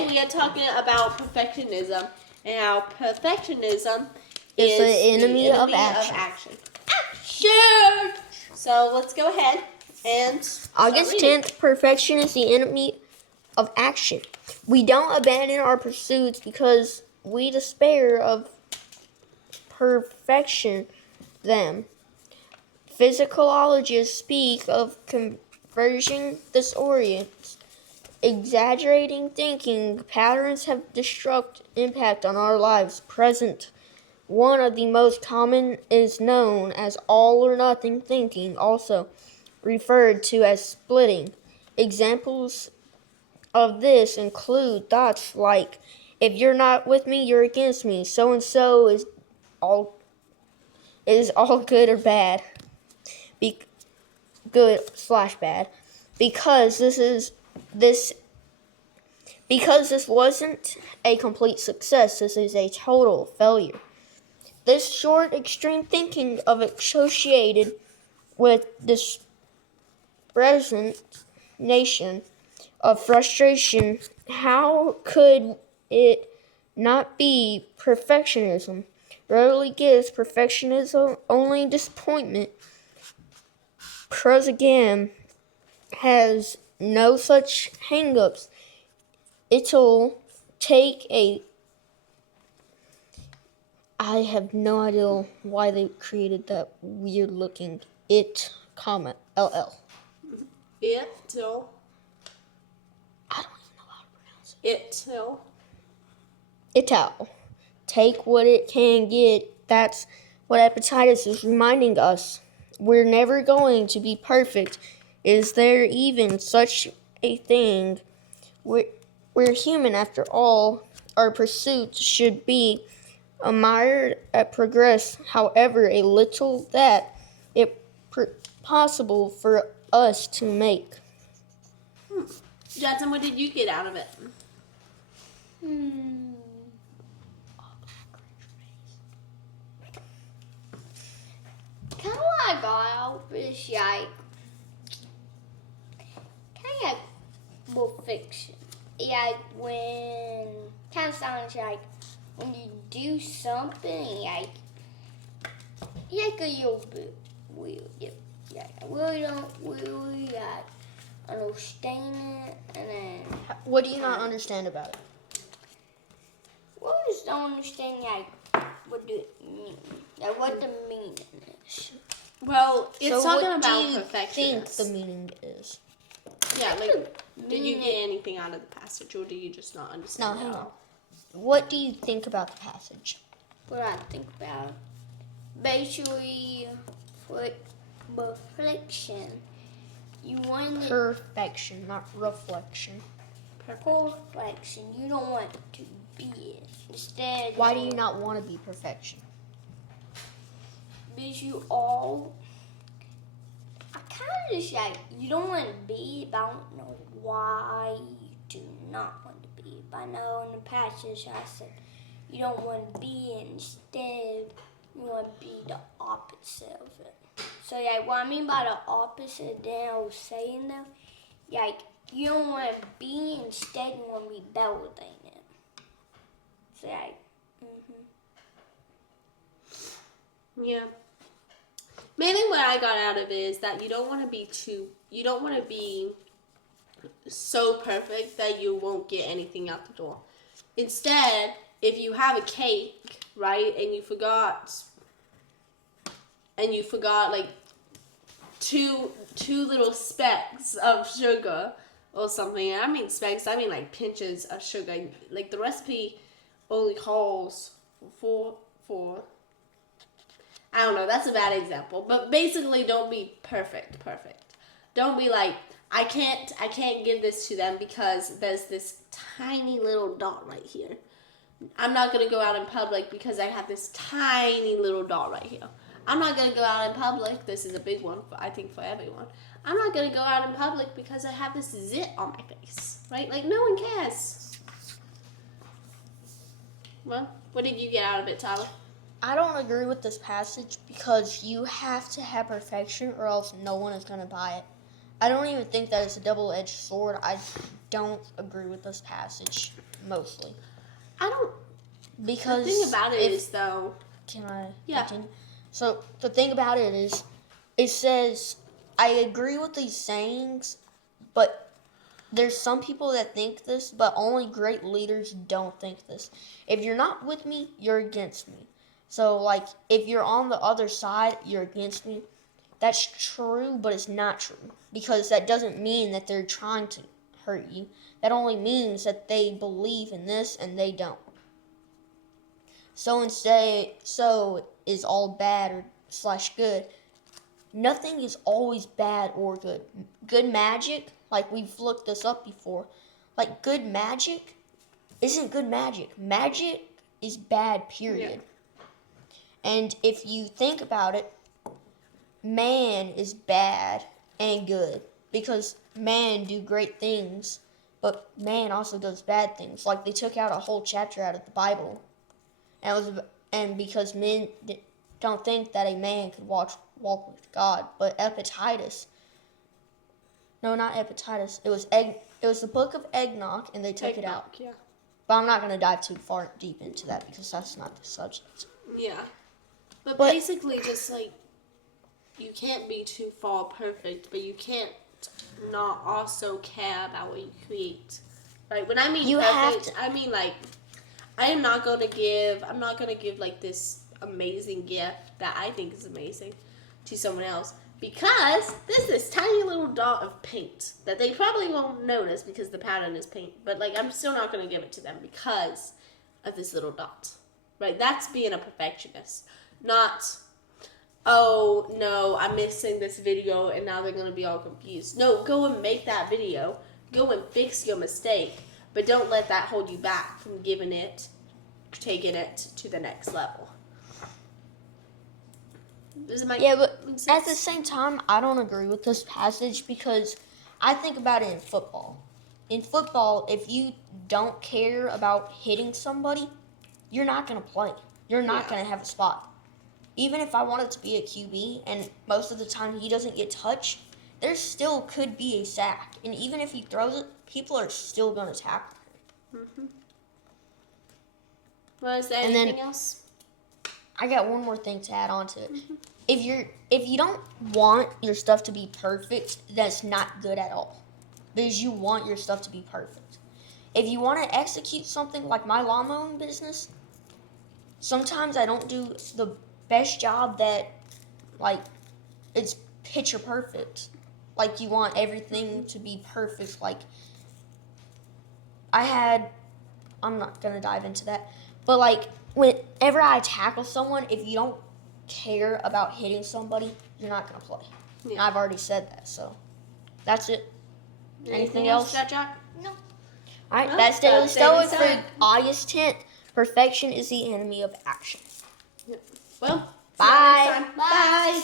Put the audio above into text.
Today we are talking about perfectionism and how perfectionism is the enemy of action. action. Action! So let's go ahead and August 10th, perfection is the enemy of action. We don't abandon our pursuits because we despair of perfection them. Physiologists speak of conversion disorders. Exaggerating thinking patterns have destructive impact on our lives. Present. One of the most common is known as all or nothing thinking, also referred to as splitting. Examples of this include thoughts like, if you're not with me, you're against me. So and so is all good or bad. Good/bad. Because this wasn't a complete success, this is a total failure. This short extreme thinking of associated with this resignation of frustration. How could it not be perfectionism? Rarely gives perfectionism only disappointment. Prosagam has no such hang-ups. It'll take a... I have no idea why they created that weird looking it, comma, LL. It'll. I don't even know how to pronounce it. It'll take what it can get. That's what hepatitis is reminding us. We're never going to be perfect. Is there even such a thing? We're human after all. Our pursuits should be admired at progress, however a little that it possible for us to make. Jackson, what did you get out of it? Kind of what I got out is like kind of perfection. Like when kind of sounds like when you do something like a little bit weird. Yeah, I really don't really like understand it, and then What do you not understand about it? well, I just don't understand like what do it mean, like what the meaning is. Well, it's talking about what do you perfection. think the meaning is? Yeah, like, did you get anything out of the passage, or do you just not understand No, it hang at on. all? What do you think about the passage? What I think about basically for reflection, you want Perfection, not reflection. perfection. You don't want to be it. Instead, Why do you not want to be perfection? Because you all, I kind of just like you don't want to be it, but I don't know why you do not want to be it. But I know in the passage I said you don't want to be it. Instead, you want to be the opposite of it. So like what I mean by the opposite, then I was saying though, like you don't want to be it, instead you want to be better than it. So like, Yeah. Mainly what I got out of it is that you don't want to be so perfect that you won't get anything out the door. Instead, if you have a cake, right, and you forgot like two little specks of sugar or something. And I mean specks, I mean like pinches of sugar. Like the recipe only calls for I don't know, that's a bad example. But basically don't be perfect. Don't be like, I can't give this to them because there's this tiny little dot right here. I'm not going to go out in public because I have this tiny little dot right here. I'm not going to go out in public. This is a big one, I think, for everyone. I'm not going to go out in public because I have this zit on my face, right? Like, no one cares. Well, what did you get out of it, Tyler? I don't agree with this passage because you have to have perfection or else no one is going to buy it. I don't even think that it's a double-edged sword. I don't agree with this passage. mostly. I don't. Because The thing about it is, though. Can I Yeah. continue? So the thing about it is, it says, I agree with these sayings, but there's some people that think this, but only great leaders don't think this. If you're not with me, you're against me. So, like, if you're on the other side, you're against me. That's true, but it's not true. Because that doesn't mean that they're trying to hurt you. That only means that they believe in this and they don't. So is all bad or / good. Nothing is always bad or good. Good magic, like we've looked this up before, like good magic isn't good magic. Magic is bad, period. Yeah. And if you think about it, man is bad and good because man do great things, but man also does bad things. Like they took out a whole chapter out of the Bible. And because men don't think that a man could walk with God, but Epictetus. No, not Epictetus. It was the book of Enoch, and they took it out. Yeah. But I'm not going to dive too far deep into that because that's not the subject. Yeah. But basically, just like you can't be too far perfect, but you can't not also care about what you create. Right? When I mean perfect, I mean like. I'm not gonna give like this amazing gift that I think is amazing to someone else because there's this tiny little dot of paint that they probably won't notice because the pattern is paint. But like I'm still not gonna give it to them because of this little dot. Right? That's being a perfectionist. Not, oh no, I'm missing this video and now they're gonna be all confused. No, go and make that video. Go and fix your mistake. But don't let that hold you back from taking it to the next level. But at the same time, I don't agree with this passage because I think about it in football. In football, if you don't care about hitting somebody, you're not going to play. You're not going to have a spot. Even if I wanted to be a QB and most of the time he doesn't get touched, there still could be a sack. And even if he throws it, people are still going to tackle him. Mm-hmm. Well, is there anything else? I got one more thing to add on to it. Mm-hmm. If you don't want your stuff to be perfect, that's not good at all. Because you want your stuff to be perfect. If you want to execute something like my lawn mowing business, sometimes I don't do the best job that, like, it's picture perfect. Like, you want everything to be perfect. Like, I'm not going to dive into that. But, like, whenever I tackle someone, if you don't care about hitting somebody, you're not going to play. Yeah. I've already said that, so that's it. Anything else? Jack? No. All right, that's Daily Stoic for August 10th. Perfection is the enemy of action. Well, bye. Bye.